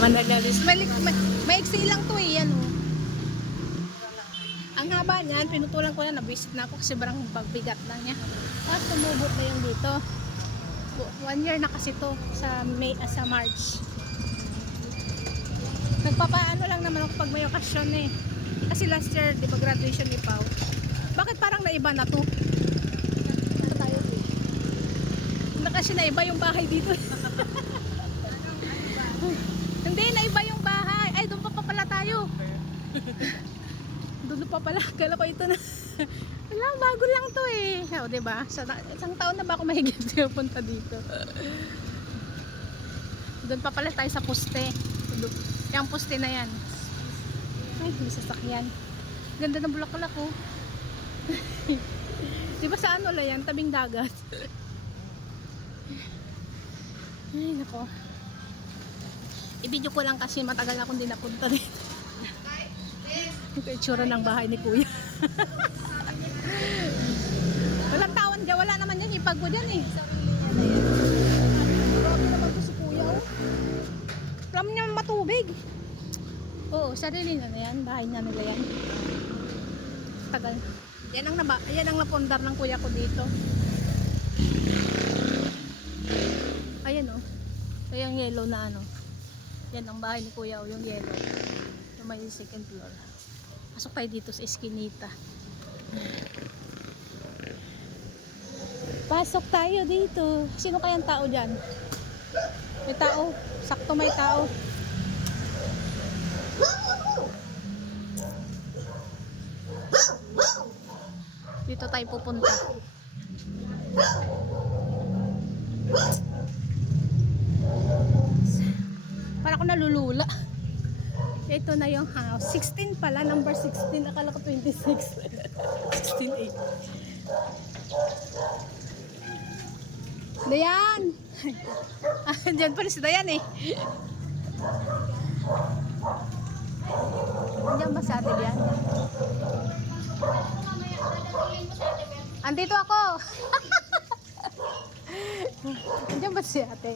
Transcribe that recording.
Managalis. Maiksi lang to eh. Yan oh. Ang haba niyan, pinutulan ko na, nabisit na ako kasi barang pagbigat na niya. Tapos tumubot na yung dito. 1 year na kasi to sa sa March. Nagpapaano lang naman ako pag may okasyon eh. Kasi last year, di ba graduation ni Pao? Bakit parang naiba na to? Ano tayo? Na kasi naiba yung bahay dito. Hindi, naiba yung bahay. Ay, doon pa pala tayo. Doon pa pala. Kala ko ito na. Wala, bago lang to eh. O, diba? Isang taon na ba ako mahigit punta dito? Doon pa pala tayo sa poste. Yung poste na yan. Ay, may sasakyan. Ganda ng bulaklak ko. Diba sa ano lang yan? Tabing dagat. Ay, nako. I-video ko lang kasi matagal na akong di napunta dito. Ito itsura ng bahay ni Kuya. Walang tawan dyan. Wala naman yan. Hipag ko dyan eh. Grabe naman to si Kuya oh. Alam niya matubig. Oo, sarili na yan. Bahay na nila yan. Tagal. Yan ang napundar ng kuya ko dito. Ayan oh. Ayan yellow na ano. Yan ang bahay ni Kuya oh, yung yellow. Yung may second floor. Pasok tayo dito sa eskinita. Pasok tayo dito. Sino kayang tao dyan? May tao. Sakto may tao. Dito tayo pupunta. Para ko nalulula. Ito na yung house. 16 pala. Number 16. Akala ko 26. 16A. Dayan! Diyan pala si Dayan eh. Diyan ba sa atin yan? Andito ako! Diyan ba si ate?